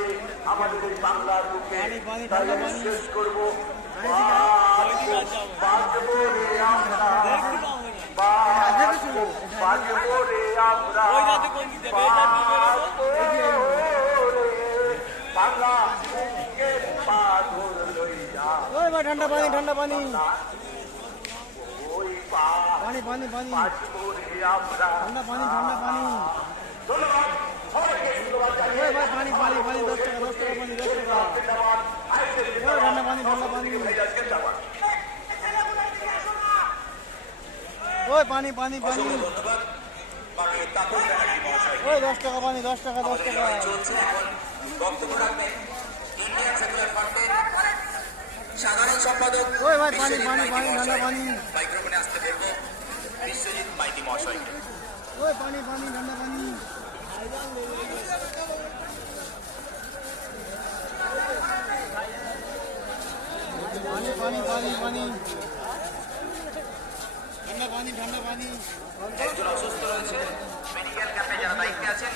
আছে আমাদের এই বাংলার বুকে, তাই আমি শেষ করবো বাঁচবো রে আমরা, বাঁচবো রে আমরা, বাংলা বুকের পাথর লইয়া। ঠান্ডা পানি ঠান্ডা পানি ওই পানি পানি পানি বাঁচবো রে আমরা। ঠান্ডা পানি ঠান্ডা পানি ধন্যবাদ সবাইকে, ধন্যবাদ জানিয়ে ভাই পানি পানি পানি 10 টাকা 10 টাকা পানি 10 টাকা ঠান্ডা পানি ঠান্ডা পানি ওই পানি পানি পানি ওই 10 টাকা পানি 10 টাকা 10 টাকা বক্তব্য রাখবেন ইন্ডিয়ান সেকুলার ফ্রন্টের সাধারণ সম্পাদক। ওই ভাই পানি পানি পানি ঠান্ডা পানি মাইক্রোফোনে আসতে দেখবো বিশ্বজিৎ মাইতি মহাশয়কে। ওই পানি পানি ঠান্ডা পানি পানি পানি পানি পানি ঠান্ডা পানি ঠান্ডা পানি একজন অসুস্থ রয়েছে, মেডিকেল ক্যাম্পে যারা দায়িত্বে আছেন